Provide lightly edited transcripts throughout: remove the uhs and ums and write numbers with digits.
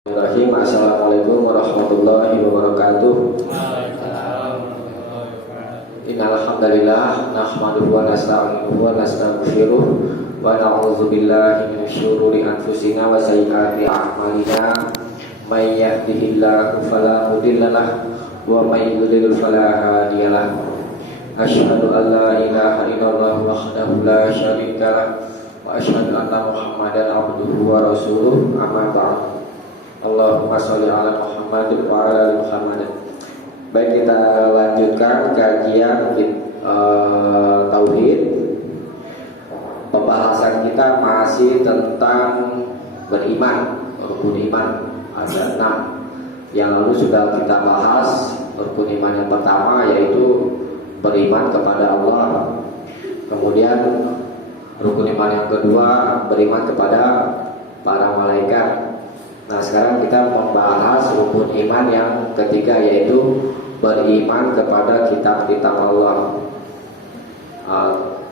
Bismillahirrahmanirrahim. Assalamualaikum warahmatullahi wabarakatuh. Innal hamdalillah nahmaduhu wa nasta'inuhu wa nastaghfiruh wa na'udzu billahi min syururi anfusina wa sayyiati a'malina. May yahdihillahu fala mudhillalah wa may yudlil fala hadiyalah. Asyhadu an la ilaha illallah wahdahu la syarikalah wa asyhadu anna Muhammadan abduhu wa rasuluh. Amma ba'du. Allahumma sholli ala Muhammad wa ala ali Muhammad. Baik, kita lanjutkan kajian tauhid. Pembahasan kita masih tentang beriman, rukun iman ada 6. Yang lalu sudah kita bahas rukun iman yang pertama, yaitu beriman kepada Allah. Kemudian rukun iman yang kedua, beriman kepada para malaikat. Nah, sekarang kita membahas rukun iman yang ketiga, yaitu beriman kepada kitab-kitab Allah.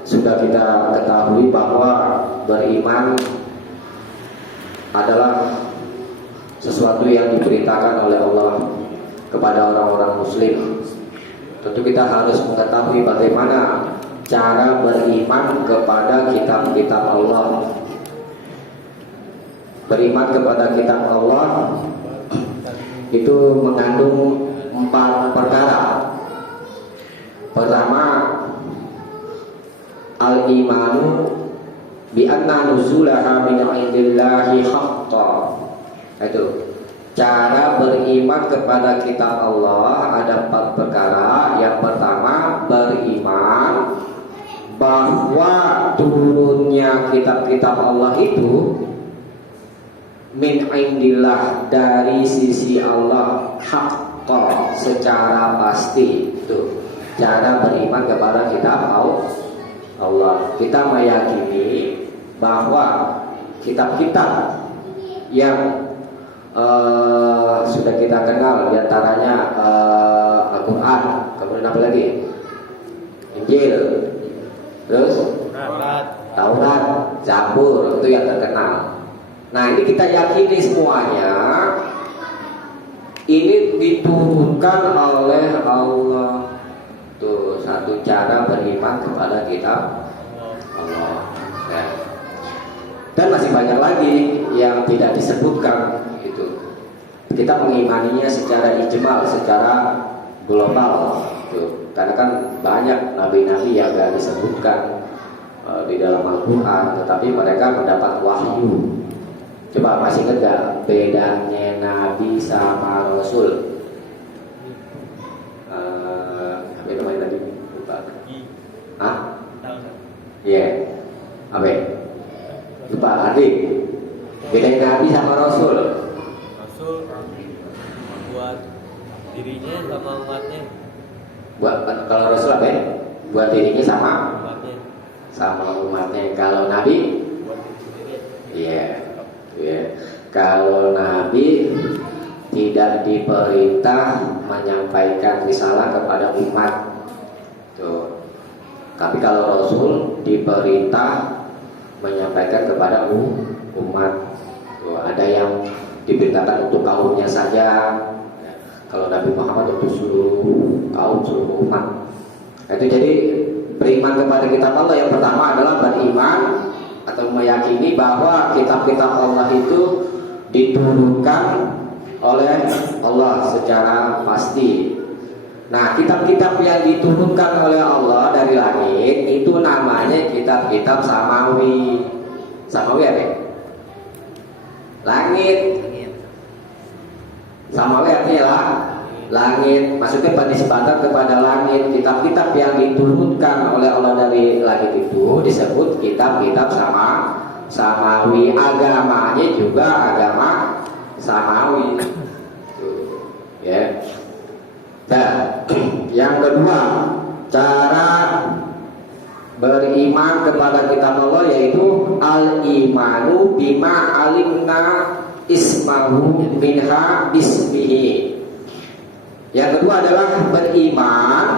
Sudah kita ketahui bahwa beriman adalah sesuatu yang diberitakan oleh Allah kepada orang-orang muslim. Tentu kita harus mengetahui bagaimana cara beriman kepada kitab-kitab Allah. Beriman kepada kitab Allah itu mengandung 4 perkara. Pertama, al-imanu bi anna nuzulaha min 'indillahi haqqan. Itu cara beriman kepada kitab Allah. Ada 4 perkara. Yang pertama, beriman bahwa turunnya kitab-kitab Allah itu min indillah, dari sisi Allah, haqqan, secara pasti. Itu cara beriman kepada kitab Allah. Kita meyakini bahwa kitab-kitab yang sudah kita kenal, diantaranya Al-Quran, kemudian apa lagi? Injil, terus Taurat, Zabur, itu yang terkenal. Nah, ini kita yakini semuanya ini diturunkan oleh Allah. Tuh, satu cara beriman kepada kitab Allah. Nah, dan masih banyak lagi yang tidak disebutkan itu. Kita mengimaninya secara ijmal, secara global. Tuh, karena kan banyak nabi-nabi yang tidak disebutkan di dalam Al-Quran, tetapi mereka mendapat wahyu. Coba masih ingat gak bedanya Nabi sama Rasul? Apa namanya tadi? Lupa. Hah? Iya. Apa? Lupa. Adik. Bedanya Nabi sama Rasul? Rasul buat dirinya sama umatnya. Kalau Rasul apa ya? Buat dirinya sama Umatnya. Sama umatnya. Kalau Nabi? Buat diri sendiri. Iya. Ya, kalau Nabi tidak diperintah menyampaikan risalah kepada umat, tuh. Tapi kalau Rasul diperintah menyampaikan kepada umat. Tuh, ada yang diberitakan untuk kaumnya saja. Kalau Nabi Muhammad untuk seluruh kaum, seluruh umat. Itu jadi beriman kepada kitab Allah yang pertama adalah beriman atau meyakini bahwa kitab-kitab Allah itu diturunkan oleh Allah secara pasti. Nah, kitab-kitab yang diturunkan oleh Allah dari langit itu namanya kitab-kitab samawi. Samawi apa? Langit. Samawi artinya lah langit. Maksudnya penisbatan kepada langit. Kitab-kitab yang diturunkan oleh Allah dari langit itu disebut kitab-kitab samawi. Agamanya juga agama samawi. Ya. Dan yang kedua, cara beriman kepada kitab Allah yaitu al-imanu bima alimna ismahu minha bismihi. Yang kedua adalah beriman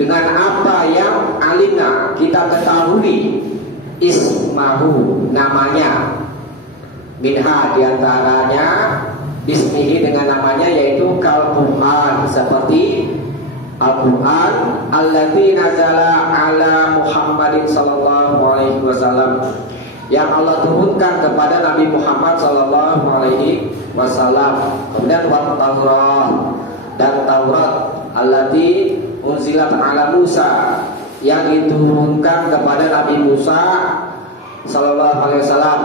dengan apa yang alimna, kita ketahui, ismahu, namanya, minha, diantaranya bismihi dengan namanya, yaitu Al-Quran, seperti Al-Quran allati nazala ala Muhammadin sallallahu alaihi wasallam, yang Allah turunkan kepada Nabi Muhammad sallallahu alaihi wasallam. Kemudian wa Taurat, dan Taurat allati unzilat ala Musa, yang diturunkan kepada Nabi Musa sallallahu alaihi wasallam.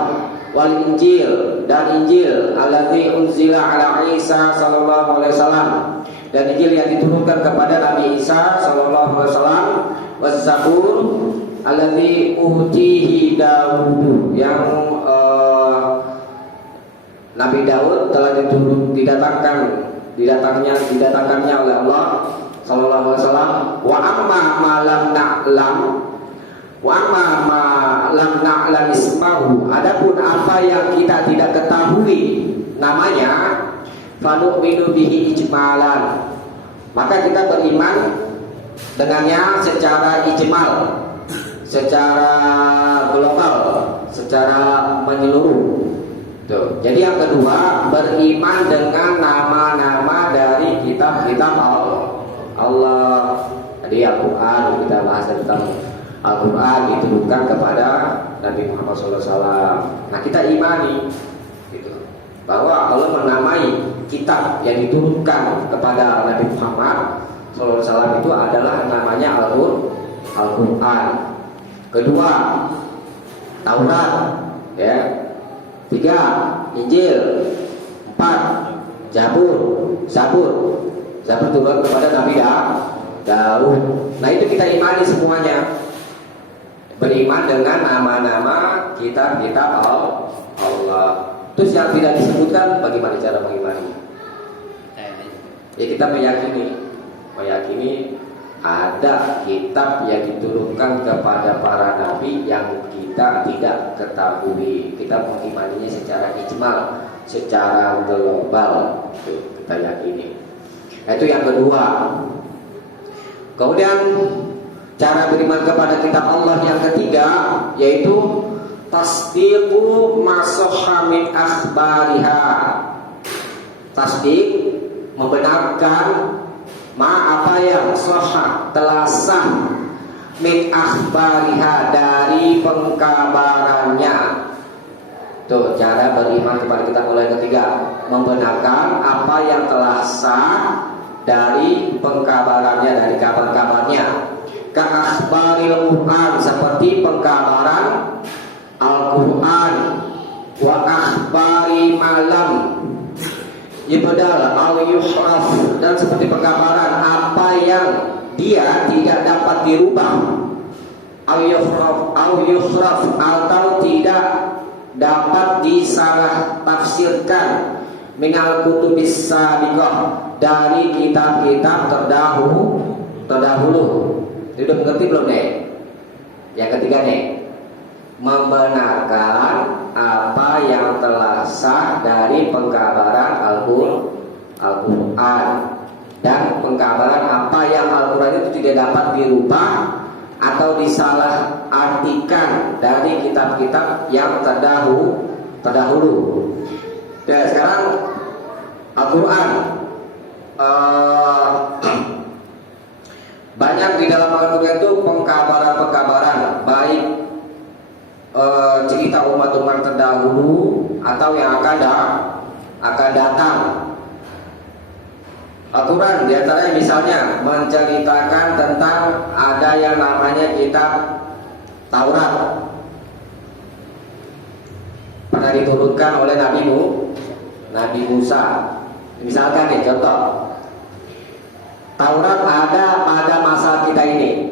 Wal Injil, dan Injil allati unzila ala Isa sallallahu alaihi wasallam, dan Injil yang diturunkan kepada Nabi Isa sallallahu alaihi wasallam. Was Zabur allati utihi Daud, yang Nabi Daud telah didatangkannya oleh Allah sallallahu alaihi wasallam. Wa amma ma lam na'lam, wa amma ma lam na'lam ismahu, adapun apa yang kita tidak ketahui namanya, fanu'minu bihi ijmalan, maka kita beriman dengannya secara ijmal, secara global, secara menyeluruh. Tuh. Jadi yang kedua, beriman dengan nama-nama dari kitab-kitab Allah. Tadi Al-Quran, kita bahas tentang Al-Quran diturunkan kepada Nabi Muhammad SAW. Nah, kita imani gitu, bahwa Allah menamai kitab yang diturunkan kepada Nabi Muhammad SAW itu adalah namanya Al-Quran. Kedua, Taurat, ya. 3, Injil. 4, Zabur turun kepada Nabi Daud. Nah, itu kita imani semuanya. Beriman dengan nama-nama kitab-kitab Allah. Terus yang tidak disebutkan, bagaimana cara mengimani? Ya, kita meyakini ada kitab yang diturunkan kepada para nabi yang kita tidak ketahui. Kita mengimaninya secara ijmal, secara global. Kita yakini. Itu yang kedua. Kemudian cara beriman kepada kitab Allah yang ketiga, yaitu tasdiqu ma sahha min akhbariha. Tasdiq, membenarkan apa yang sahha, telah sah, min akhbariha, dari pengkabarannya. Tuh, cara beriman kepada kitab Allah yang ketiga, membenarkan apa yang telah sah dari pengkabarannya, dari kabar-kabarnya. Ka akhbaril Quran, seperti pengkabaran Al-Quran. Wa akhbari malam ibadal al yuhraf, dan seperti pengkabaran apa yang dia tidak dapat dirubah, al yushraf, atau tidak dapat disalah tafsirkan, minal kutubis sabiqah, dari kitab-kitab terdahulu. Sudah mengerti belum nih? Yang ketiga nih, membenarkan apa yang telah sah dari pengkabaran Al-Quran, dan pengkabaran apa yang Al-Quran itu tidak dapat dirubah atau disalah artikan dari kitab-kitab yang terdahulu. Dan sekarang Al-Quran, banyak di dalam Al-Quran itu pengkabaran-pengkabaran, baik cerita umat-umat terdahulu atau yang akan datang. Al-Quran diantaranya misalnya menceritakan tentang ada yang namanya kitab Taurat, pernah diturunkan oleh Nabi Musa. Misalkan nih contoh, Taurat ada pada masa kita ini.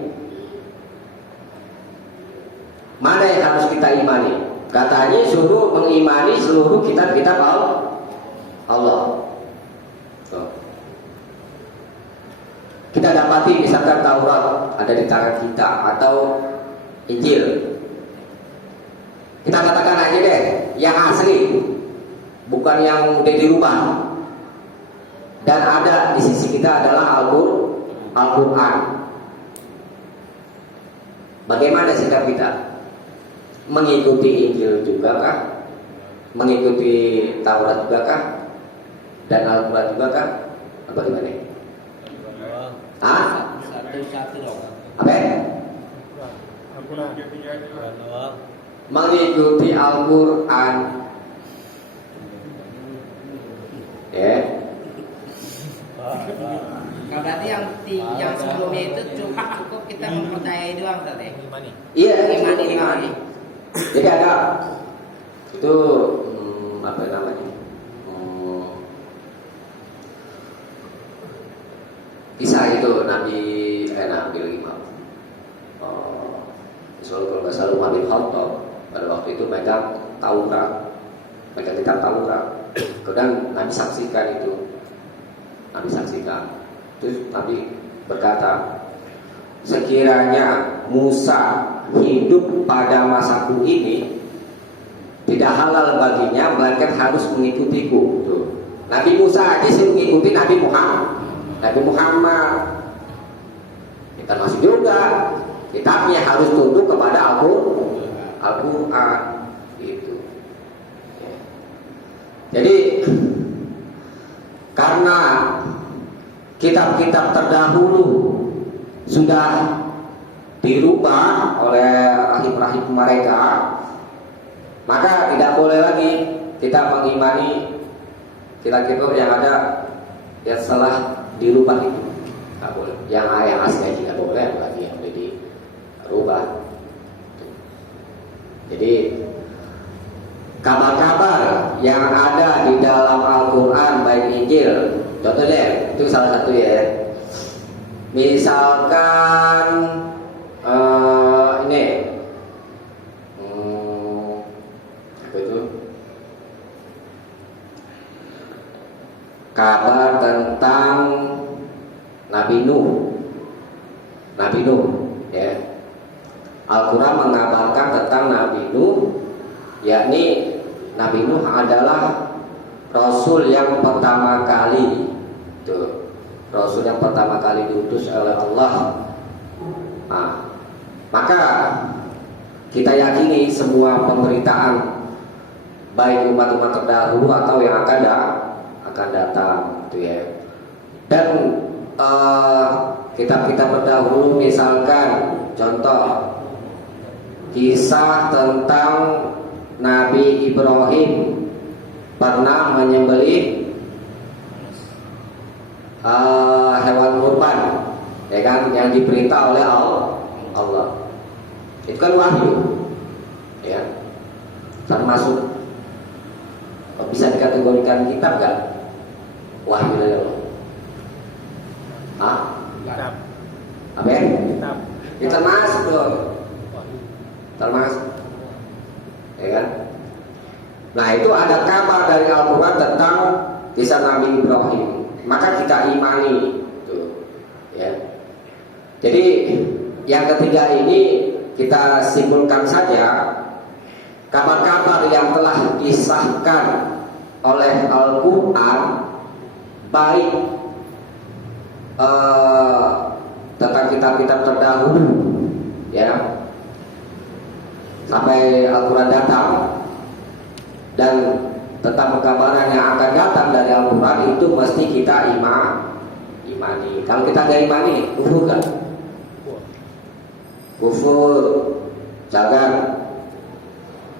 Mana yang harus kita imani? Katanya suruh mengimani seluruh kitab-kitab Allah. Kita dapati misalkan Taurat ada di tangan kita, atau Injil. Kita katakan aja deh, yang asli, bukan yang udah dirubah. Dan ada di sisi kita adalah Al-Quran. Bagaimana sikap kita? Mengikuti Injil juga kah? Mengikuti Taurat juga kah? Dan Al-Quran juga kan apa gimana? doang. Ah? Satu-satu dong. Apa? Quran doang. Mengikuti Al-Quran. Ya. Nah, berarti yang sebelumnya itu cukup kita mempercayai doang tadi. Gimana nih? Iya, Imani. Jadi ada itu apa namanya? Kisah itu Nabi lagi mau. Soal kalau nggak salah Umar bin Khattab pada waktu itu megang Taurat, megang kitab Taurat. Kemudian Nabi saksikan itu, Terus Nabi berkata, sekiranya Musa hidup pada masaku ini, tidak halal baginya melainkan harus mengikutiku. Tuh. Nabi Musa aja sih mengikuti Nabi Muhammad. Kita masuk juga kitabnya harus tunduk kepada Al-Quran itu. Jadi karena kitab-kitab terdahulu sudah dirubah oleh rahib-rahib mereka, maka tidak boleh lagi kita mengimani kitab-kitab yang ada yang setelah dirubah itu. Tidak boleh. Yang asli tidak boleh, lagi yang sudah dirubah. Jadi kabar-kabar yang ada di dalam Al-Quran baik Injil, contohnya itu salah satu ya. Misalkan ini apa itu? Kabar tentang Nabi Nuh ya. Al-Quran mengabarkan tentang Nabi Nuh, yakni Nabi Nuh adalah Rasul yang pertama kali diutus oleh Allah. Nah, maka kita yakini semua pemberitaan baik umat-umat terdahulu atau yang akan datang, gitu ya. Dan kitab-kitab terdahulu, misalkan contoh kisah tentang Nabi Ibrahim pernah menyembelih hewan kurban, ya kan, yang diperintah oleh Allah. Itu kan wahyu, ya, termasuk bisa dikategorikan kitab gak? Wahyu dari Allah. Kitab. Apa ya? Kitab. Ya, termasuk dong. Termasuk, ya kan? Nah, itu ada kabar dari Al-Quran tentang kisah Nabi Ibrahim, maka kita imani, tuh, ya. Jadi yang ketiga ini kita simpulkan saja, kabar-kabar yang telah disahkan oleh Al-Quran baik tentang kitab-kitab terdahulu, ya, sampai Al-Quran datang, dan tentang pengkabaran yang akan datang dari Al-Quran itu mesti kita imani. Kalau kita nggak imani, kufur kan? Kufur, jangan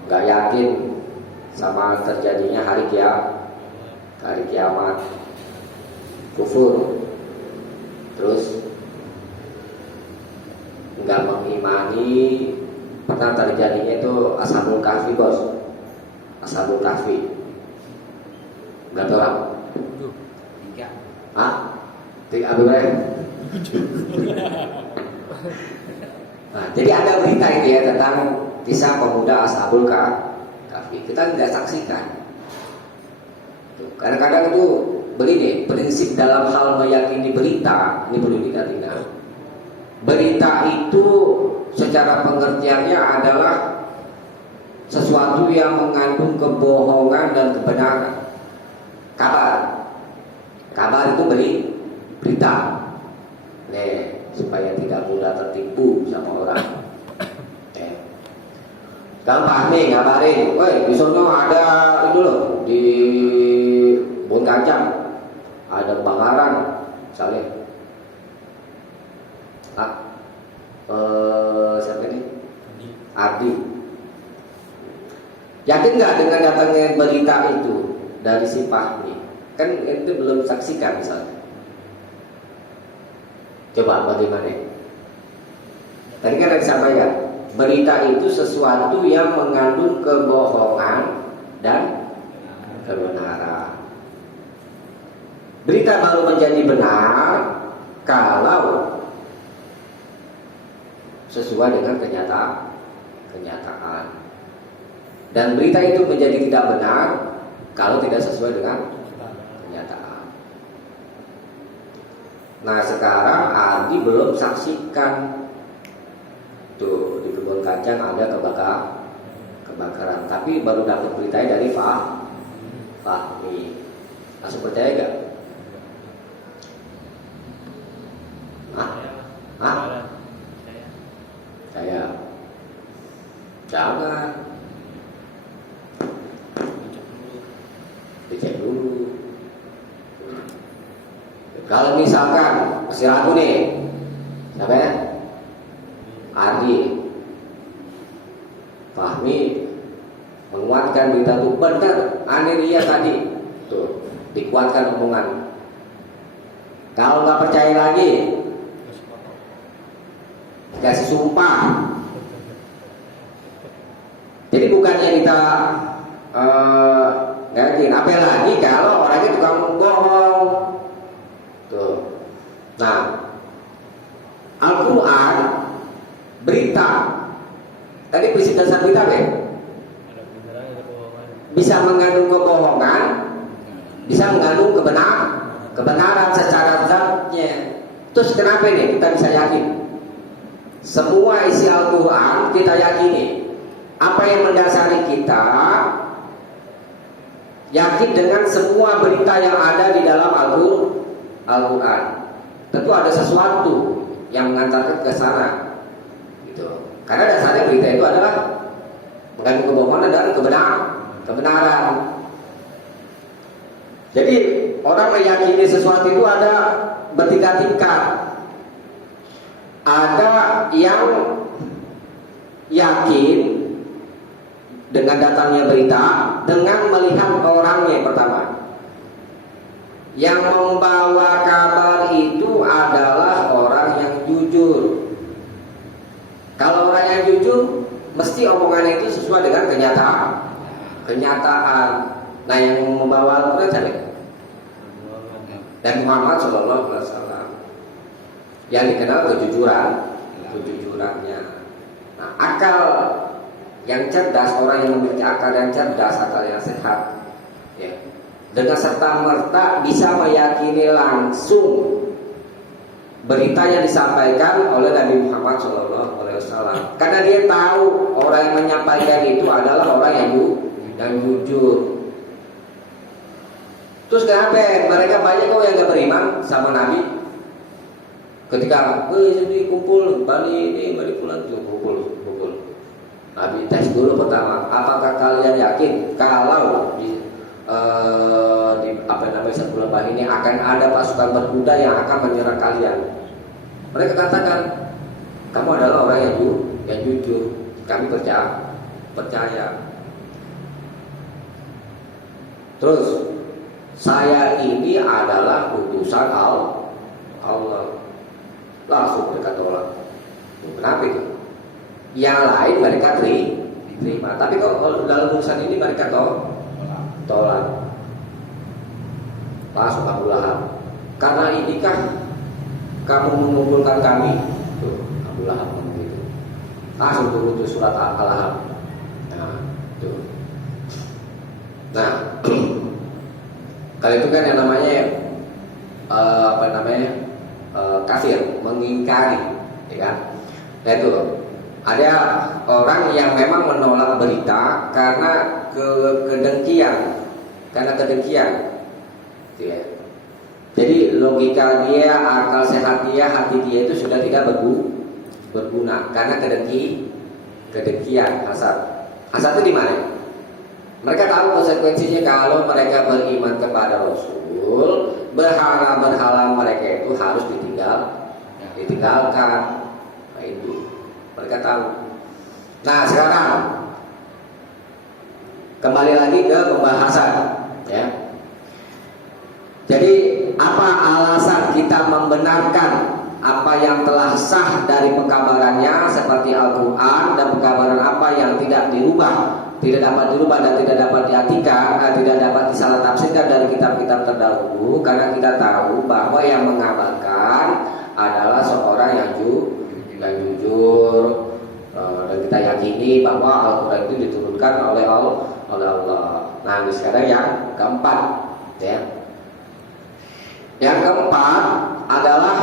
nggak yakin sama terjadinya hari kiamat, kufur. Terus nggak mengimani pernah terjadinya itu Ashabul Kahfi, bos. Ashabul Kahfi berapa orang? 3. Ah, 3 berapa? Nah, jadi ada berita itu ya tentang kisah pemuda Ashabul Kahfi. Kita tidak saksikan. Kadang-kadang itu begini, prinsip dalam hal meyakini berita ini perlu diingat. Berita itu secara pengertiannya adalah sesuatu yang mengandung kebohongan dan kebenaran. Kabar itu berita. Nih, supaya tidak mudah tertipu sama orang. Gampang nih ngabarin, woi di sono ada itu loh, di kebun kacang, ada bakaran, misalnya. Siapa ini? Ardi. Yakin nggak dengan datangnya berita itu dari si Fahmi? Kan itu belum saksikan misalnya. Coba bagaimana? Tadi kan saya sampaikan, berita itu sesuatu yang mengandung kebohongan dan kebenaran. Berita baru menjadi benar kalau sesuai dengan kenyataan. Dan berita itu menjadi tidak benar kalau tidak sesuai dengan kenyataan. Nah sekarang Ardi belum saksikan tuh di kebun kacang ada kebakaran, tapi baru dapat beritanya dari Fahmi. Langsung percaya gak? Saya jangan dicek dulu. Kalau misalkan masih ragu nih, siapa ya? Ardi, Fahmi menguatkan berita itu benar, Aniria tadi tuh dikuatkan omongan. Kalau nggak percaya lagi, kasih sumpah. Jadi bukannya kita yakin, apalagi kalau orangnya tukang bohong. Tuh. Nah, Al-Quran berita. Tadi prinsip dasar berita apa? Bisa mengandung kebohongan, bisa mengandung kebenaran secara zatnya. Terus kenapa nih kita bisa yakin? Semua isi Al-Quran kita yakini. Apa yang mendasari kita yakin dengan semua berita yang ada di dalam Al-Quran? Tentu ada sesuatu yang mengantarkan ke sana, gitu. Karena dasarnya berita itu adalah mengandung kebohongan dan kebenaran. Jadi orang meyakini sesuatu itu ada bertingkat-tingkat. Ada yang yakin dengan datangnya berita dengan melihat orangnya pertama. Yang membawa kabar itu adalah orang yang jujur. Kalau orang yang jujur, mesti omongannya itu sesuai dengan kenyataan. Nah, yang membawa Al-Quran siapa? Dan Muhammad SAW, yang dikenal kejujurannya. Nah, akal yang cerdas, orang yang memiliki akal yang cerdas, akal yang sehat, ya, dengan serta merta bisa meyakini langsung berita yang disampaikan oleh Nabi Muhammad SAW, karena dia tahu orang yang menyampaikan itu adalah orang yang jujur. Terus kenapa mereka banyak kok yang gak beriman sama Nabi? Ketika jadi kumpul balik pulang tuh kumpul. Nabi tes dulu pertama, apakah kalian yakin kalau di sebulan ini akan ada pasukan berkuda yang akan menyerang kalian? Mereka katakan, kamu adalah orang yang jujur, kami percaya. Terus, saya ini adalah utusan Allah. Langsung mereka tolak. Kenapa itu? Yang lain mereka terima, tapi kalau dalam urusan ini mereka tolak. Langsung Abu Lahab, karena inikah kamu mengumpulkan kami? Tuh, Abu Lahab ngomong gitu. Langsung turun tuh surat Al-Lahab. Nah, tuh. Nah, kalau itu kan yang namanya kafir, mengingkari, ya kan? Nah itu ada orang yang memang menolak berita karena kedengkian, gitu ya. Jadi logika dia, akal sehat dia, hati dia itu sudah tidak berguna karena kedengkian, hasad. Hasad itu di mana? Mereka tahu konsekuensinya kalau mereka beriman kepada Rasul, berhala-berhala mereka itu harus ditinggalkan. Nah, itu mereka tahu. Nah, sekarang kembali lagi ke pembahasan, ya. Jadi apa alasan kita membenarkan apa yang telah sah dari pekabarannya seperti Al-Quran, dan pekabaran apa yang tidak dapat dirubah dan tidak dapat diartikan, tidak dapat disalah tafsirkan dari kitab-kitab terdahulu, karena kita tahu bahwa yang mengabarkan adalah seorang yang jujur, dan kita yakini bahwa Al-Quran itu diturunkan oleh Allah. Nah, sekarang yang keempat, ya. Yang keempat adalah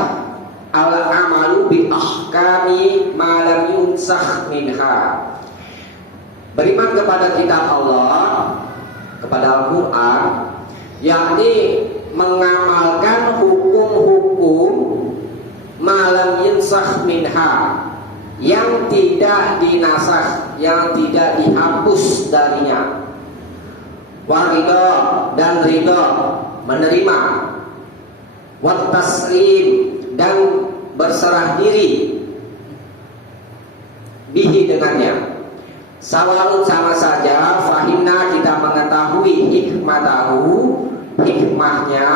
al-amalu bi ahkami ma lam yunsakh minha. Beriman kepada kitab Allah, kepada Al-Quran, yakni mengamalkan hukum-hukum ma lam yunsakh minha, yang tidak dinasakh, yang tidak dihapus darinya. Wa ridha, dan ridha, menerima. Wa taslim, dan berserah diri bihi, dengannya. Sawalun, sama saja, fahimna, kita mengetahui hikmahnya,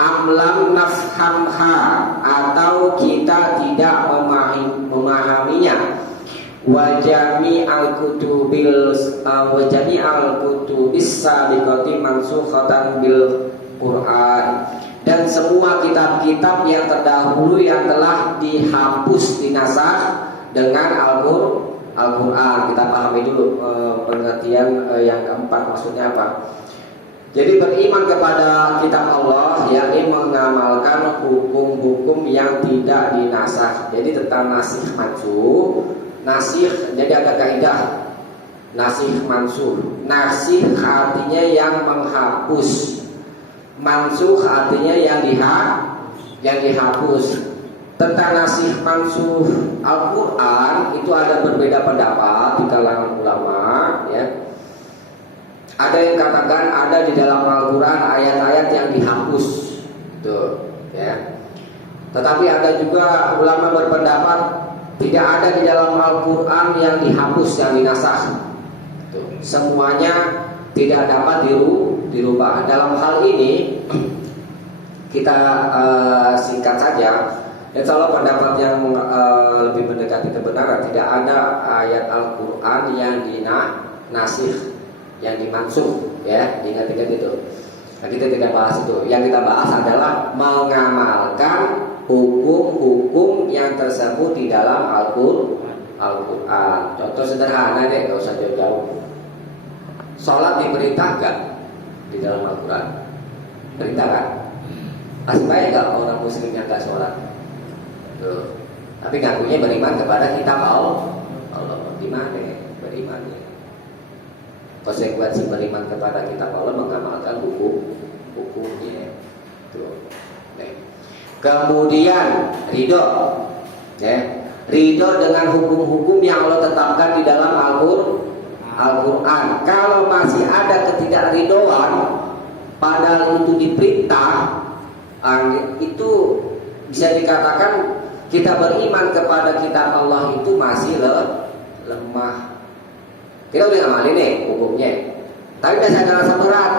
amlam nafhamha, atau kita tidak memahaminya. Wajami al-kutubis sabiqati mansukhatan bil Quran, dan semua kitab-kitab yang terdahulu yang telah dihapus, dinasakh dengan Al-Quran. Kita pahami dulu pengertian yang keempat, maksudnya apa. Jadi beriman kepada kitab Allah, yakni mengamalkan hukum-hukum yang tidak dinasakh. Jadi tentang nasikh mansuh. Nasikh, jadi ada kaidah nasikh mansuh. Nasikh artinya yang menghapus, mansuh artinya yang dihapus. Tentang nasikh mansuh Al-Quran itu ada berbeda pendapat di kalangan ulama, ya. Ada yang katakan ada di dalam Al-Quran ayat-ayat yang dihapus, gitu, ya. Tetapi ada juga ulama berpendapat tidak ada di dalam Al-Quran yang dihapus, yang dinasakh, gitu. Semuanya tidak dapat dirubah. Dalam hal ini kita singkat saja. Insya Allah pendapat yang lebih mendekati kebenaran, tidak ada ayat Al-Quran yang nasikh, yang dimansuh, ya. Ingat-ingat itu. Nah, kita tidak bahas itu. Yang kita bahas adalah mengamalkan hukum-hukum yang tersebut di dalam Al-Quran. Contoh sederhana deh, nggak usah jauh-jauh. Sholat diperintah gak di dalam Al-Quran? Perintah kan? Pasti baik gak orang muslim yang gak sholat? Tuh. Tapi ngakunya beriman kepada kitab Allah. Gimana berimannya? Konsekuensi beriman kepada kitab Allah mengamalkan hukumnya. Tuh. Kemudian ridho, ya. Ridho dengan hukum-hukum yang Allah tetapkan di dalam Al-Quran. Kalau masih ada ketidakridhoan padahal itu diperintah, itu bisa dikatakan kita beriman kepada kitab Allah itu masih lemah. Kita udah ngamalin nih hukumnya, tapi udah sadar rasa berat.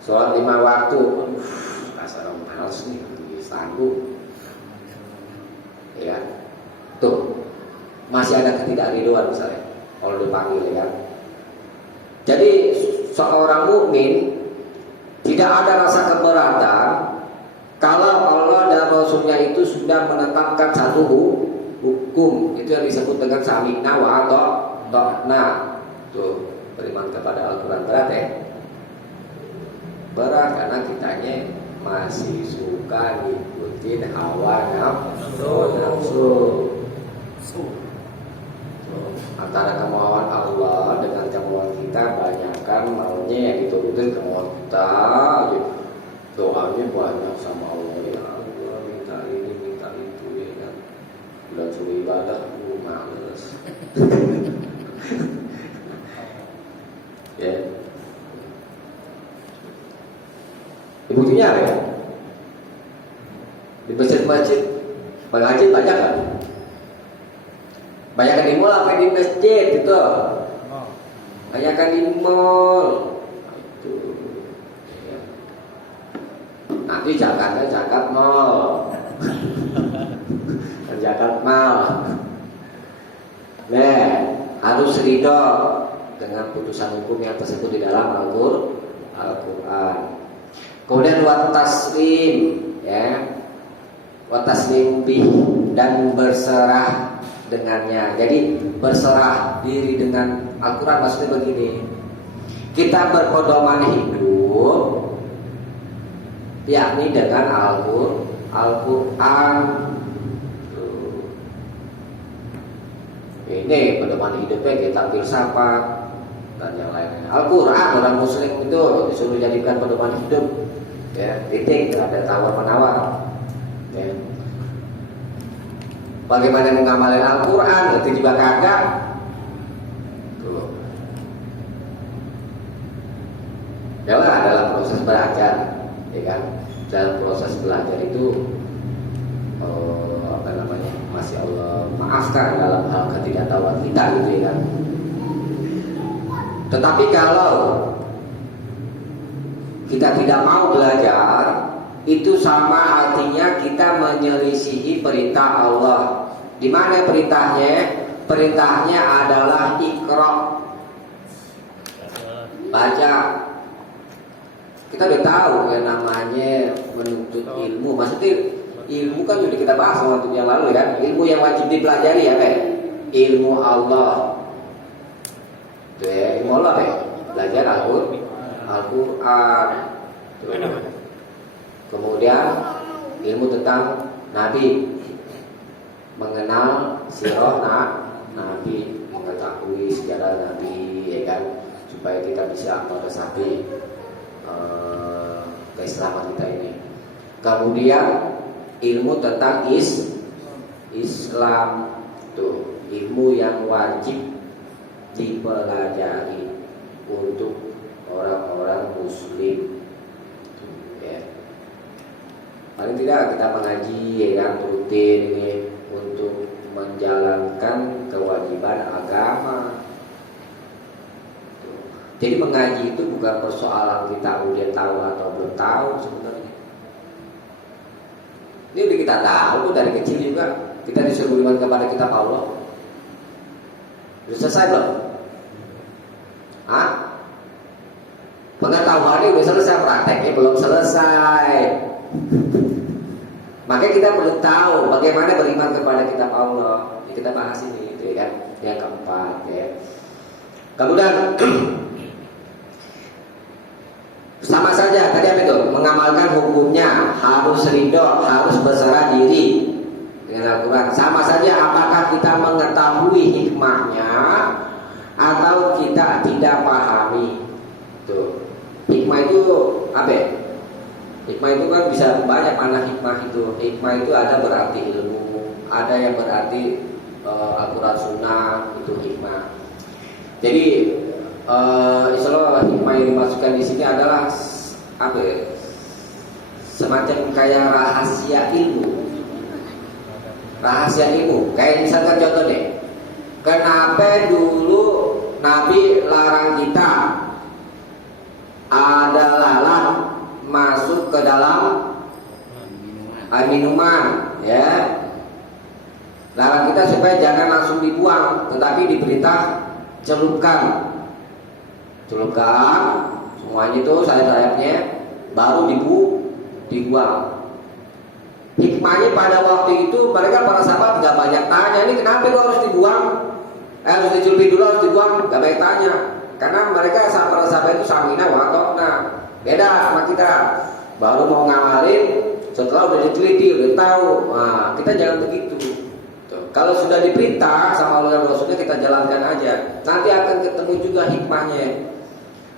Sholat 5 waktu, rasa males nih, sanggup. Ya, tuh masih ada ketidakridhoan misalnya kalau dipanggil, ya. Jadi seorang mukmin tidak ada rasa keberatan kalau Allah dan Rasulnya itu sudah menetapkan satu hukum. Itu yang disebut dengan sami'na wa ata'na. Tuh, beriman kepada Al-Quran berat, ya. Berat karena kitanya masih suka ngikutin hawa nafsu. Antara kemauan Allah dengan kemauan kita, banyakkan maunya yang diturutin kemauan kita. Doanya banyak sama Allah, ya Allah minta ini minta itu, ya kan. Udah suruh ibadah, males. Buktinya apa ya? Di masjid-masjid pengaji banyak kan? Banyak kan di mall apa di masjid itu? Oh. Banyak kan di mall. Itu. Ya. Nanti Jakarta Jakarta mall. Jakarta mall. Nah, harus ridho dengan putusan hukum yang tersebut di dalam Al-Quran. Kemudian wa taslim, ya, wa taslim bih, dan berserah dengannya. Jadi berserah diri dengan Al-Quran maksudnya begini, kita berpedoman hidup yakni dengan Al-Quran. Ini pedoman hidupnya kita filsafat dan yang lainnya. Al-Quran, orang Muslim itu disuruh jadikan pedoman hidup, ya, titik, ada tawar menawar. Ya. Bagaimana mengamalkan Al-Quran, itu juga kagak. Tuh. Yalah, dalam proses belajar, ya kan? Dalam proses belajar itu masih Allah maafkan dalam hal ketidaktahuan kita gitu ya kan. Tetapi kalau kita tidak mau belajar, itu sama artinya kita menyelisihi perintah Allah. Di mana perintahnya? Perintahnya adalah Iqra, baca. Kita udah tahu yang namanya menuntut ilmu. Maksudnya ilmu kan sudah kita bahas waktu yang lalu ya. Ilmu yang wajib dipelajari ya kan? Ilmu Allah. Tuh ya, ilmu Allah ya. Belajar Al-Quran. Kemudian ilmu tentang Nabi, mengenal sirah Nabi, mengetahui sejarah Nabi ya kan, supaya kita bisa meresapi keislaman kita ini. Kemudian ilmu tentang Islam, tuh ilmu yang wajib dipelajari untuk orang-orang Muslim, ya. Paling tidak kita mengaji ya kan, rutin ini untuk menjalankan kewajiban agama. Tuh. Jadi mengaji itu bukan persoalan kita udah tahu atau belum tahu sebenarnya. Ini udah kita tahu dari kecil juga. Kita disuruh beriman kepada kitab Allah. Sudah selesai belum? Hah? Pengetahuannya udah selesai, prakteknya belum selesai. Makanya kita perlu tahu bagaimana beriman kepada kitab Allah. Ini kita bahas ini, gitu ya kan? Yang keempat ya. Kemudian sama saja tadi apa itu? Mengamalkan hukumnya, harus ridho, harus berserah diri dengan Al-Quran. Sama saja apakah kita mengetahui hikmahnya atau kita tidak pahami. Tuh. Hikmah itu apa? Hikmah itu kan bisa banyak mana hikmah itu. Hikmah itu ada berarti ilmu, ada yang berarti Al-Quran Sunnah, itu hikmah. Jadi insya Allah hikmah yang dimasukkan di sini adalah apa ya? Semacam kayak rahasia ilmu. Rahasia ilmu. Kayak misalkan contoh deh, kenapa dulu Nabi larang kita ada lalat masuk ke dalam minuman, ya. Larang kita supaya jangan langsung dibuang, tetapi diperintah celupkan semuanya itu sayap-sayapnya, baru dibuang. Hikmahnya pada waktu itu mereka para sahabat nggak banyak tanya, ini kenapa itu harus dibuang? Harus dicelupi dulu, harus dibuang, nggak banyak tanya. Karena mereka para sahabat itu samina wa ta'na. Beda sama kita, baru mau ngamalin setelah udah diteliti, udah tahu. Nah, kita jangan begitu. Kalau sudah diperintah sama Allah dan Rasulnya, kita jalankan aja. Nanti akan ketemu juga hikmahnya.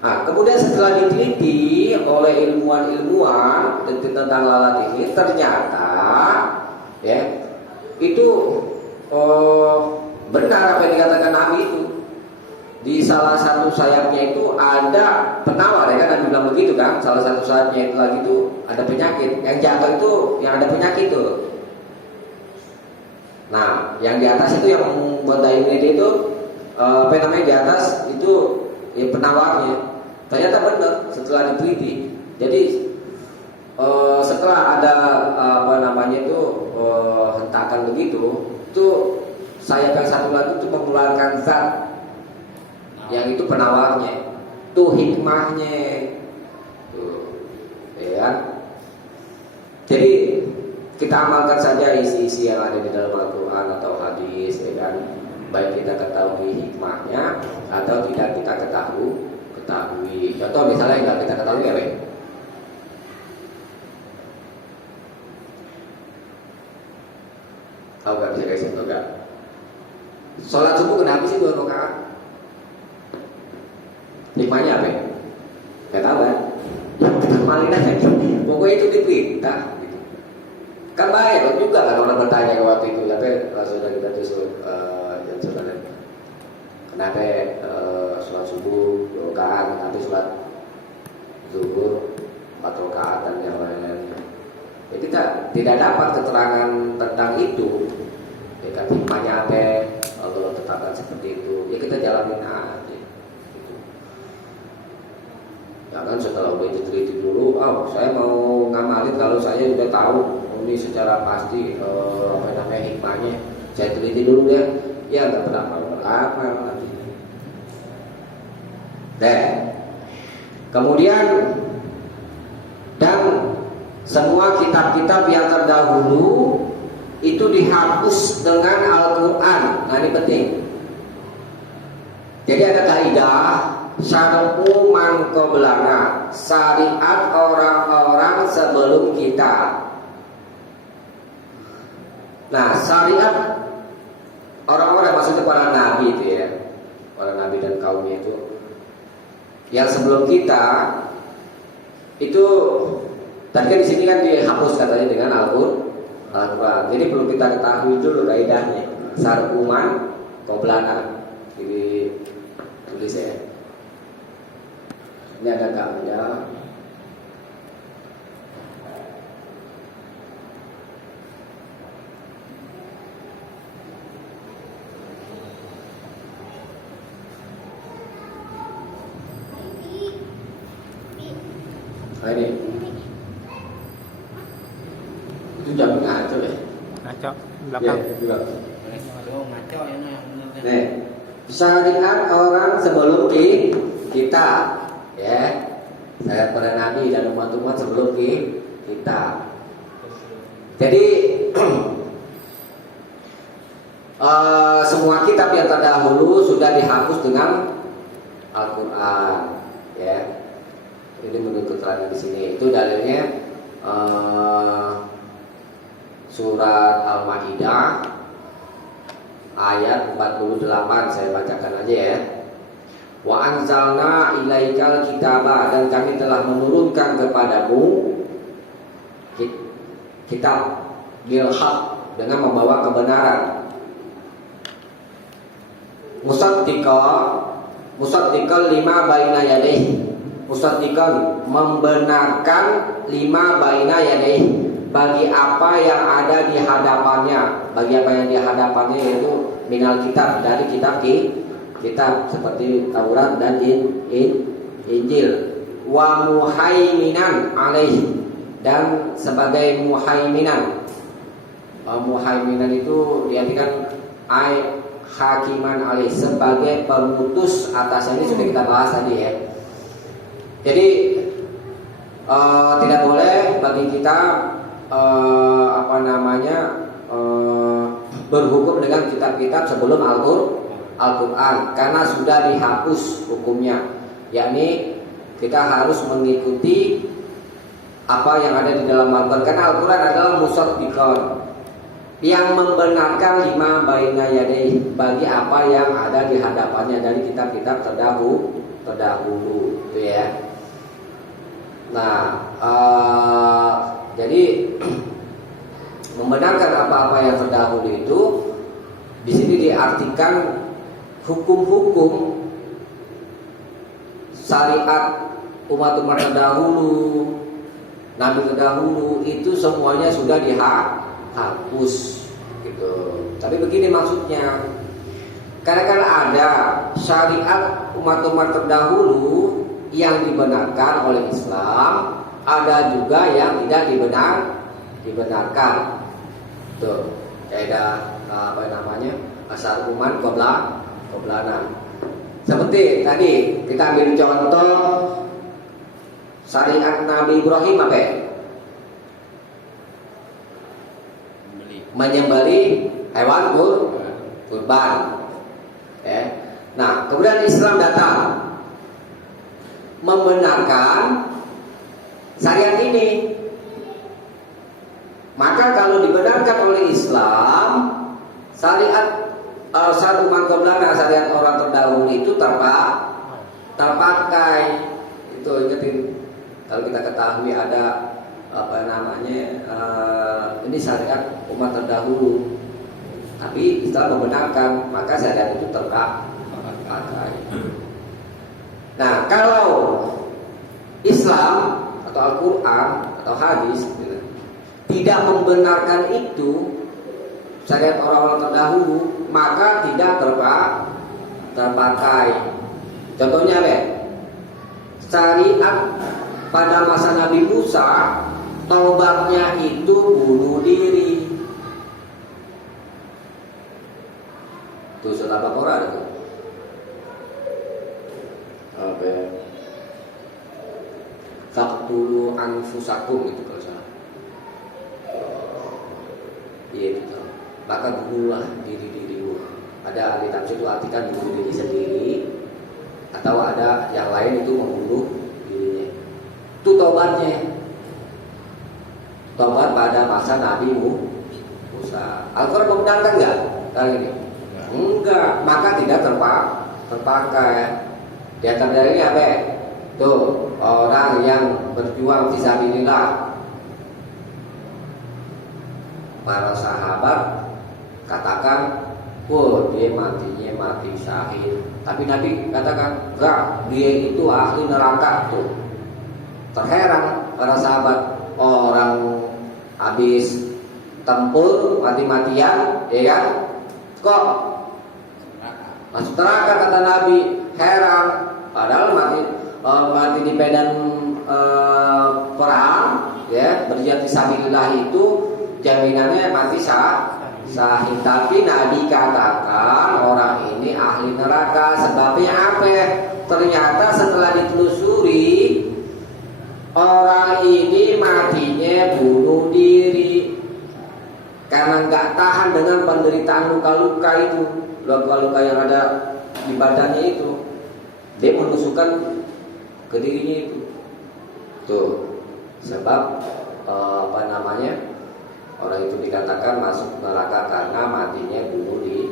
Nah, kemudian setelah diteliti oleh ilmuwan-ilmuwan tentang lalat ini, ternyata ya itu benar apa yang dikatakan Nabi itu. di salah satu sayapnya itu ada penawar, ya kan, Nabi bilang begitu kan, salah satu sayapnya itu lagi itu ada penyakit, yang jatuh itu yang ada penyakit tuh. Nah, yang di atas itu yang buat ini itu apa namanya, di atas itu ya penawarnya. Ternyata benar setelah diteliti. Jadi setelah ada apa namanya itu hentakan begitu, itu sayap yang satu lagi itu mengeluarkan zat yang itu penawarnya, tuh hikmahnya, tuh, ya kan? Jadi kita amalkan saja isi-isi yang ada di dalam Al-Quran atau hadis, ya kan? Baik kita ketahui hikmahnya atau tidak kita ketahui. Contoh misalnya yang nggak kita ketahui ya, Bang? Tahu nggak, bisa kasih contoh nggak? Sholat subuh kenapa sih 2 rakaat? Hikmahnya apa? Gak tahu kan? Ya kita malin aja. Pokoknya itu diperintah. Gitu. Kan baik juga kan orang bertanya waktu itu. Tapi sudah kita tuh yang saudara. Kenapa sholat subuh 2 rakaat, nanti sholat zuhur 4 rakaat dan yang lain-lainnya? Ya kita tidak dapat keterangan tentang itu. Ya kan hikmahnya apa? Allah tetapkan seperti itu. Ya kita jalanin aja. Ya kan setelah udah diteliti dulu, saya mau ngamalin kalau saya sudah tahu ini secara pasti apa namanya hikmahnya, saya teliti dulu ya. Ya nggak berapa nanti. Kemudian dan semua kitab-kitab yang terdahulu itu dihapus dengan Al-Quran. Nah ini penting. Jadi ada kaidah syar'u man qablana, syariat orang-orang sebelum kita. Nah, syariat orang-orang maksudnya para nabi itu ya, para nabi dan kaumnya itu yang sebelum kita itu tadi kan di sini kan dihapus katanya dengan Al-Quran. Jadi perlu kita ketahui dulu kaidahnya. Syar'u man qablana. Jadi tulis ya. Ini ada kaidah. Nah ini itu jam ngaco ya? Ngaco belakang. Ya, juga. Aduh, ngaco ya yang benar. Nih, syariat orang sebelum kita, ya. Saya para nabi dan umat-umat sebelum kita. Jadi semua kitab yang terdahulu sudah dihapus dengan Al-Quran, ya. Ini menurut keterangan di sini. Itu dalilnya surat Al-Maidah ayat 48, saya bacakan aja ya. Wa anzalna ilaikal kitaba, dan kami telah menurunkan kepadamu kitab bil haq, dengan membawa kebenaran. Musaddiqan lima baina yadayhi, musaddiqan membenarkan lima baina yadayhi, bagi apa yang ada di hadapannya. Bagi apa yang di hadapannya yaitu minal kitab, dari kitab seperti Taurat dan Injil. Wa muhaiminan alaihi, dan sebagai muhaiminan. Muhaiminan itu diartikan hakiman alaihi, sebagai pemutus atasnya. Ini sudah kita bahas tadi ya. Jadi tidak boleh bagi kita berhukum dengan kitab-kitab sebelum Al-Quran, karena sudah dihapus hukumnya. Yakni kita harus mengikuti apa yang ada di dalam Al-Quran, karena Al-Quran adalah musaddiqan, yang membenarkan lima baina yadayhi, bagi apa yang ada di hadapannya dari kitab-kitab terdahulu itu ya. Nah, jadi membenarkan apa-apa yang terdahulu itu di sini diartikan hukum-hukum syariat umat-umat terdahulu, nabi terdahulu itu semuanya sudah dihapus gitu. Tapi begini maksudnya, kadang-kadang ada syariat umat-umat terdahulu yang dibenarkan oleh Islam, ada juga yang tidak dibenarkan. Tuh, kaidah apa namanya? Asal umat qoblanan. Seperti tadi kita ambil contoh syariat Nabi Ibrahim apa ya? Menyembelih hewan kurban. Ya. Nah, kemudian Islam datang membenarkan syariat ini. Maka kalau dibenarkan oleh Islam, syariat umat qoblana, syariat orang terdahulu itu terpakai. Itu ingetin, kalau kita ketahui ada apa namanya ini syariat umat terdahulu, tapi Islam membenarkan, maka syariat itu terpakai. Nah, kalau Islam atau Al-Quran atau hadis tidak membenarkan itu syariat orang-orang terdahulu, maka tidak terpakai. Contohnya apa? Syariat pada masa Nabi Musa, taubatnya itu bunuh diri. Itu surat Al-Baqarah itu. Apa ya? Faqtulu anfusakum itu kalau salah. Iya itu. Maka bunuhlah diri-dirimu. Ada ahli tafsir itu artikan bunuh diri sendiri, atau ada yang lain itu membunuh dirinya. Itu taubatnya. Taubat pada masa Nabi Musa. Al-Quran membenarkan enggak? Kali ini enggak, maka tidak terpakai. Di antara ini apa? Tuh, orang yang berjuang fisabilillah. Para sahabat katakan, "Oh, dia matinya mati syahid." Tapi Nabi katakan, "Enggak, dia itu ahli neraka." Tuh. Terheran para sahabat, orang habis tempur mati-matian, ya kan? Kok masuk neraka kata Nabi. Heran, padahal mati di medan perang, ya, berjihad fisabilillah itu jaminannya mati syahid. Tapi Nabi katakan orang ini ahli neraka. Sebabnya apa? Ternyata setelah ditelusuri, orang ini matinya bunuh diri karena nggak tahan dengan penderitaan luka-luka itu, luka-luka yang ada di badannya itu. Dia menusukkan ke dirinya itu. Tuh, sebab apa namanya? Orang itu dikatakan masuk neraka karena matinya bunuh diri.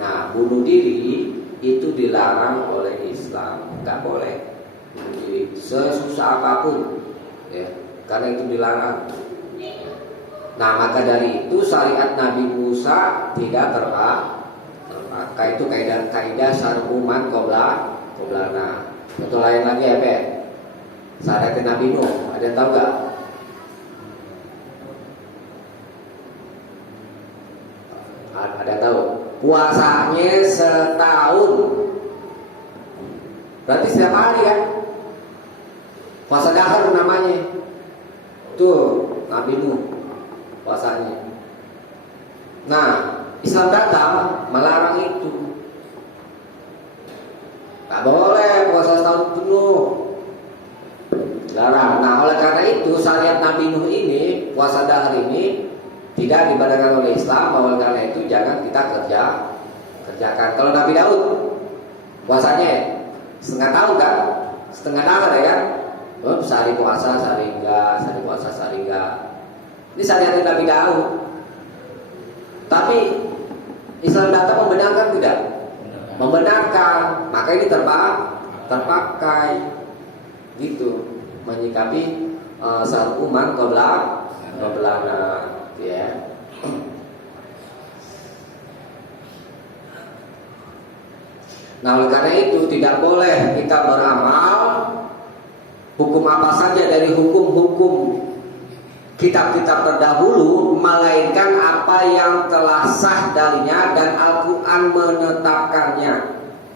Nah, bunuh diri itu dilarang oleh Islam, nggak boleh bunuh diri sesusah apapun, ya, karena itu dilarang. Nah, maka dari itu syariat Nabi Musa tidak terpakai. Itu kaidah syar'uman qoblana. Contoh lain lagi apa? Syariat Nabi Nuh, ada yang tahu nggak? Ada tahu? Puasanya setahun. Berarti setiap hari kan? Puasa dahar namanya. Tuh, Nabi Nuh puasanya. Nah, Islam datang melarang itu. Tak boleh puasa setahun penuh. Dilarang. Nah, oleh karena itu syariat Nabi Nuh ini, puasa dahar ini tidak dibenarkan oleh Islam. Oleh karena itu jangan kita kerjakan. Kalau Nabi Daud puasanya setengah tahun kan, setengah dahar ya kan. Sehari puasa, sehari enggak, sehari puasa, sehari enggak. Ini syariat Nabi Daud. Tapi Islam datang membenarkan tidak? Membenarkan. Maka ini terpakai gitu, menyikapi syar'uman qoblana, ya. Nah, oleh karena itu tidak boleh kita beramal hukum apa saja dari hukum-hukum kitab-kitab terdahulu, melainkan apa yang telah sah darinya dan Al-Quran menetapkannya.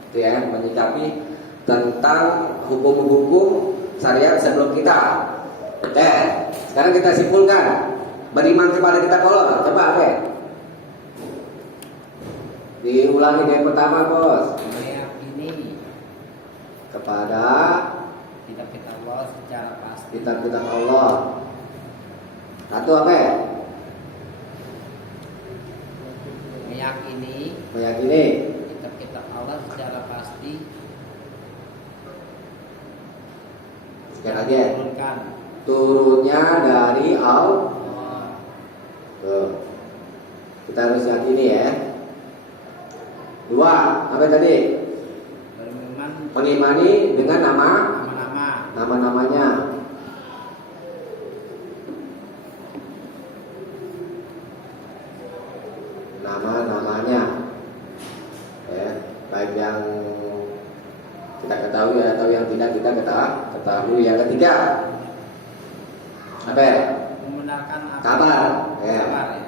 Itu ya, menyikapi tentang hukum-hukum syariat sebelum kita. Oke, sekarang kita simpulkan beriman kepada kitab Allah. Coba oke. Diulangi dari pertama, Bos. Meyakini Kepada kitab-kitab Allah secara pasti. kitab-kitab Allah. Satu apa ya? Meyakini kitab-kitab Allah secara pasti. sekali lagi ya. Turunkan Turunnya dari Allah. Allah. Tuh. Kita harus yakini ya. Dua, apa tadi? Beriman Mengimani dengan nama-nama. nama-namanya. Nama-namanya. Ya, baik yang kita ketahui atau yang tidak kita ketahui. Yang ketiga, apa ya? Membenarkan apa? Kabar. Ya. Kabar, ya.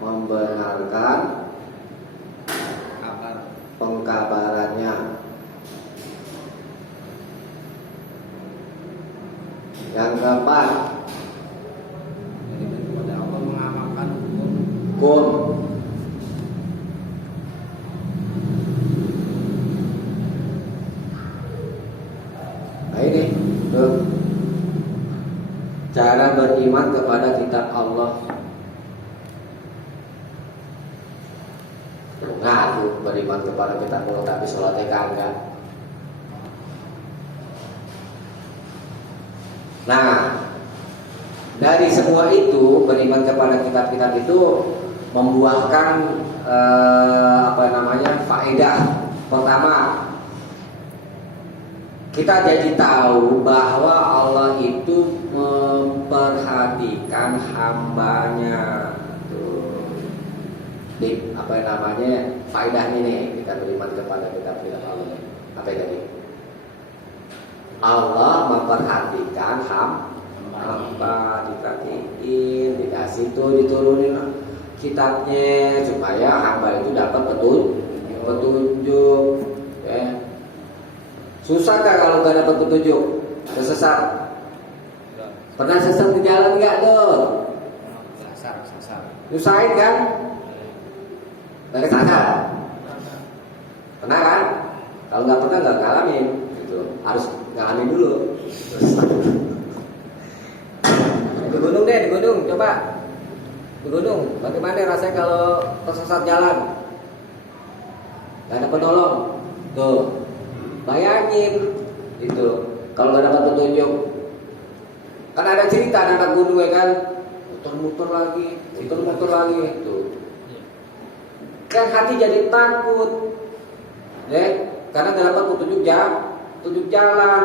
Membenarkan Kabar. pengkabarannya. Yang keempat, Jadi kepada Allah mengamalkan hukum. hukum. Nah ini tuh, cara beriman kepada kitab Allah. Ngaku beriman kepada kitab Allah tapi sholatnya kagak. Nah, dari semua itu beriman kepada kitab-kitab itu membuahkan faedah. Pertama, kita jadi tahu bahwa Allah itu memperhatikan hambanya. Tuh. Faedahnya nih kita beriman kepada kitab-kitab Allah. Apa tadi? Allah memperhatikan hamba, diperhatiin, dikasih tuh diturunin kitabnya supaya hamba itu dapat petunjuk. Ya. Susah kan kalau nggak dapat petunjuk? Sesat. Pernah sesat di jalan nggak tuh? Sasar. Nyusahin kan? Nggak kesasar. Pernah kan? Kalau nggak pernah nggak ngalamin. Gitu. Harus ngalamin dulu. Di gunung coba. Di gunung, bagaimana rasanya kalau tersesat jalan? Gak ada penolong. Tuh, bayangin itu. Kalau gak dapat petunjuk, kan ada cerita anak gunung ya kan, muter-muter lagi, tuh. Kan hati jadi takut, ya, karena gak dapat petunjuk jalan.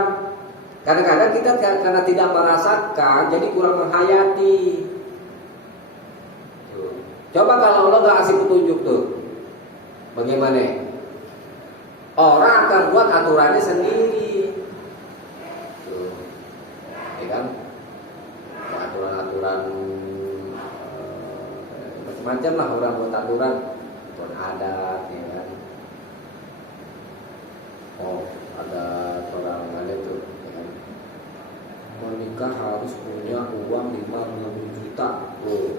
Kadang-kadang kita karena tidak merasakan, jadi kurang menghayati. Tuh. Coba kalau Allah gak kasih petunjuk tuh, bagaimana? Orang akan buat aturannya sendiri. Tuh. Ya kan? Aturan-aturan macam-macam lah orang buat aturan adat, ya kan? Oh, ada orang ada tuh, ya kan? Menikah harus punya uang 50 juta. Tuh.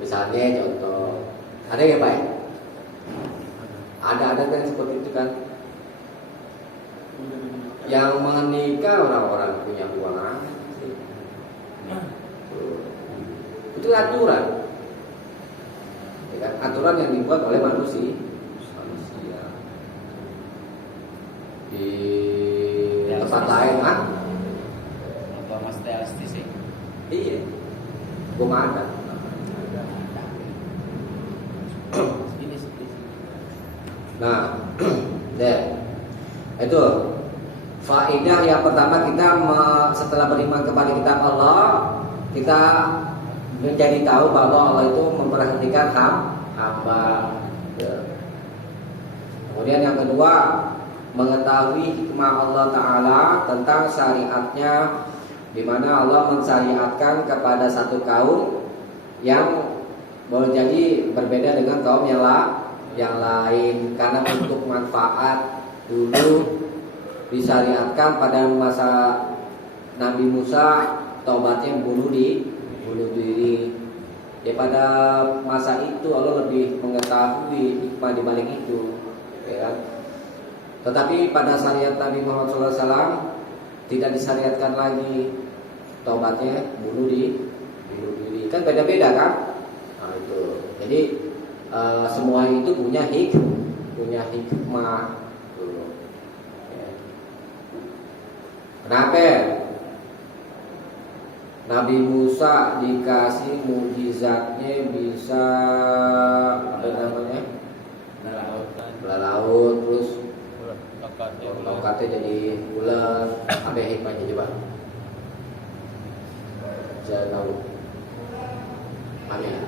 Misalnya contoh, ada ya Pak? Ada kan seperti itu kan? Yang menikah orang-orang punya uang apa sih? Itu aturan, ya kan? Aturan yang dibuat oleh manusia. Di tempat lain kan? Mas realistis sih. Iya, belum ada. Nah, itu faedah yang pertama kita setelah beriman kepada kitab Allah, kita menjadi tahu bahwa Allah itu memperhatikan hamba. Kemudian yang kedua, mengetahui hikmah Allah Ta'ala tentang syariatnya, di mana Allah mensyariatkan kepada satu kaum yang boleh jadi berbeda dengan kaum yang lain, karena untuk manfaat dulu disyariatkan pada masa Nabi Musa taubatnya bunuh diri. Ya, pada masa itu Allah lebih mengetahui hikmah di balik itu, ya kan? Tetapi pada syariat Nabi Muhammad SAW tidak disyariatkan lagi taubatnya bunuh diri. Kan beda-beda kan? Nah, itu. Jadi semua itu punya hikmah. Ya. Kenapa? Nabi Musa dikasih mukjizatnya bisa apa namanya? Belah laut, terus lokatnya jadi bulat. Apa hikmahnya coba? Saya tahu. Amin.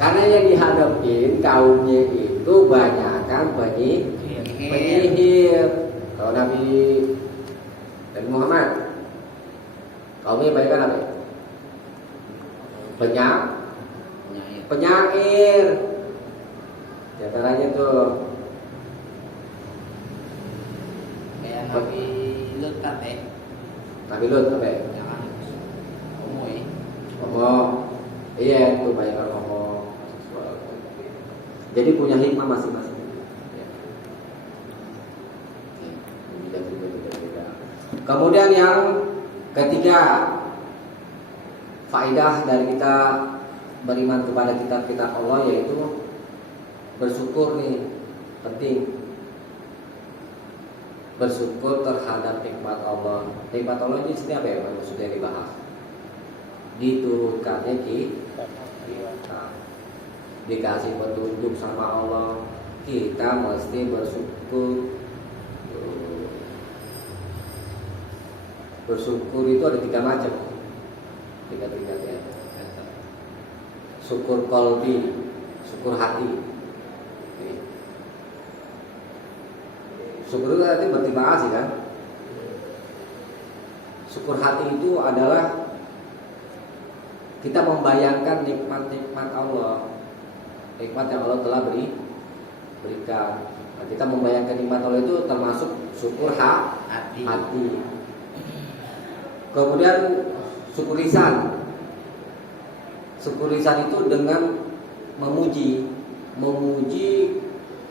Karena yang dihadapin kaumnya itu banyakan penyihir. Kalau Nabi Muhammad kaumnya banyak apa? Penyair. Di antaranya tuh kayak Nabi Lut kan Nabi Lut apa? jangan umum Ngomong. Iya, itu banyak orang ngomong. Jadi punya hikmah masing-masing. Ya. Beda-beda. Kemudian yang ketiga, faedah dari kita beriman kepada kitab-kitab Allah yaitu bersyukur nih, penting. Bersyukur terhadap nikmat Allah. Nikmat Allah ini sini apa ya maksudnya dibahas? Diturunkannya kita, dikasih petunjuk sama Allah, kita mesti bersyukur. Bersyukur itu ada 3 macam. Tiga-tiganya. Syukur qalbi, syukur hati. Syukur itu artinya berterima kasih kan. Syukur hati itu adalah kita membayangkan nikmat-nikmat Allah, nikmat yang Allah telah berikan. Nah, kita membayangkan nikmat Allah itu termasuk syukur hati. Kemudian syukur lisan. Syukur lisan itu dengan memuji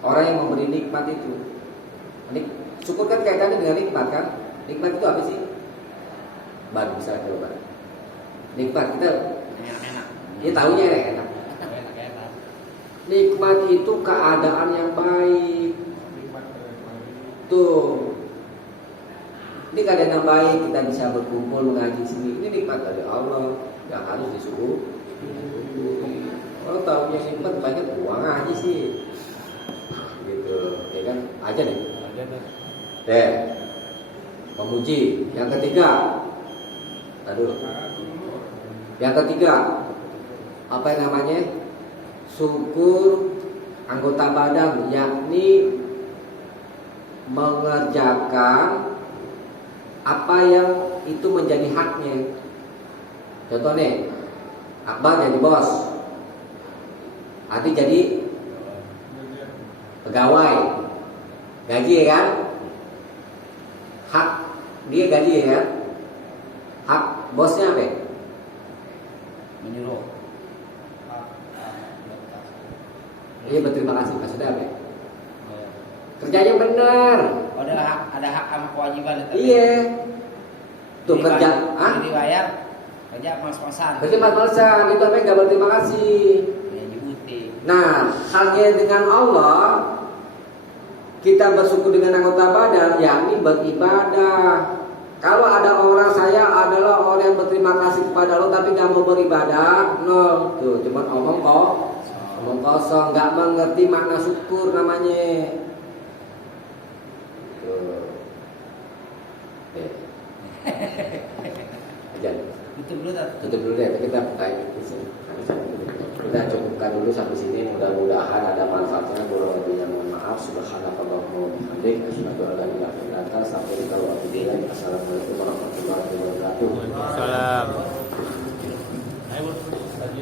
orang yang memberi nikmat itu. Syukur kan kaitannya dengan nikmat kan? Nikmat itu apa sih? Baru bisa coba. Nikmat kita enak. dia tahunya enak. Nikmat itu keadaan yang baik. Tuh. Ini keadaan yang baik, kita bisa berkumpul mengaji sini. Ini nikmat dari Allah yang harus disuruh. Kalau tahunya nikmat banyak uang aja sih. Gitu, ya kan? Aja deh. Memuji. Yang ketiga. Dulu. Yang ketiga, apa yang namanya? Syukur anggota badan, yakni mengerjakan apa yang itu menjadi haknya. Contohnya, Akbar jadi bos, Ati jadi pegawai, gaji ya kan? Hak dia gaji ya kan? Hak bosnya apa? Menyuruh. Iya, berterima kasih. Maksudnya apa? Kerjanya benar. Oh, ada hak sama kewajiban. Iya. Tuh kerja, dibayar, kerja mas-masan. Kerja mas-masan, itu apa? Gak berterima kasih. Ya, dibuti. Nah, halnya dengan Allah, kita bersyukur dengan anggota badan, yakni beribadah. Kalau ada orang, saya adalah orang yang berterima kasih kepada Allah tapi gak mau beribadah, no, tuh cuma omong kosong, gak mengerti makna syukur namanya. Tuh. Ajan. Tutup dulu tak? Tutup dulu ya, kita bukain di sini. Kita cukupkan dulu sampai sini. Mudah-mudahan ada manfaatnya. Kurang lebihnya mohon maaf. Subhanallahumma wa bihamdihi, asyhadu an la ilaha illa anta, astaghfiruka wa atubu ilaik. Assalamualaikum warahmatullahi wabarakatuh. Salam.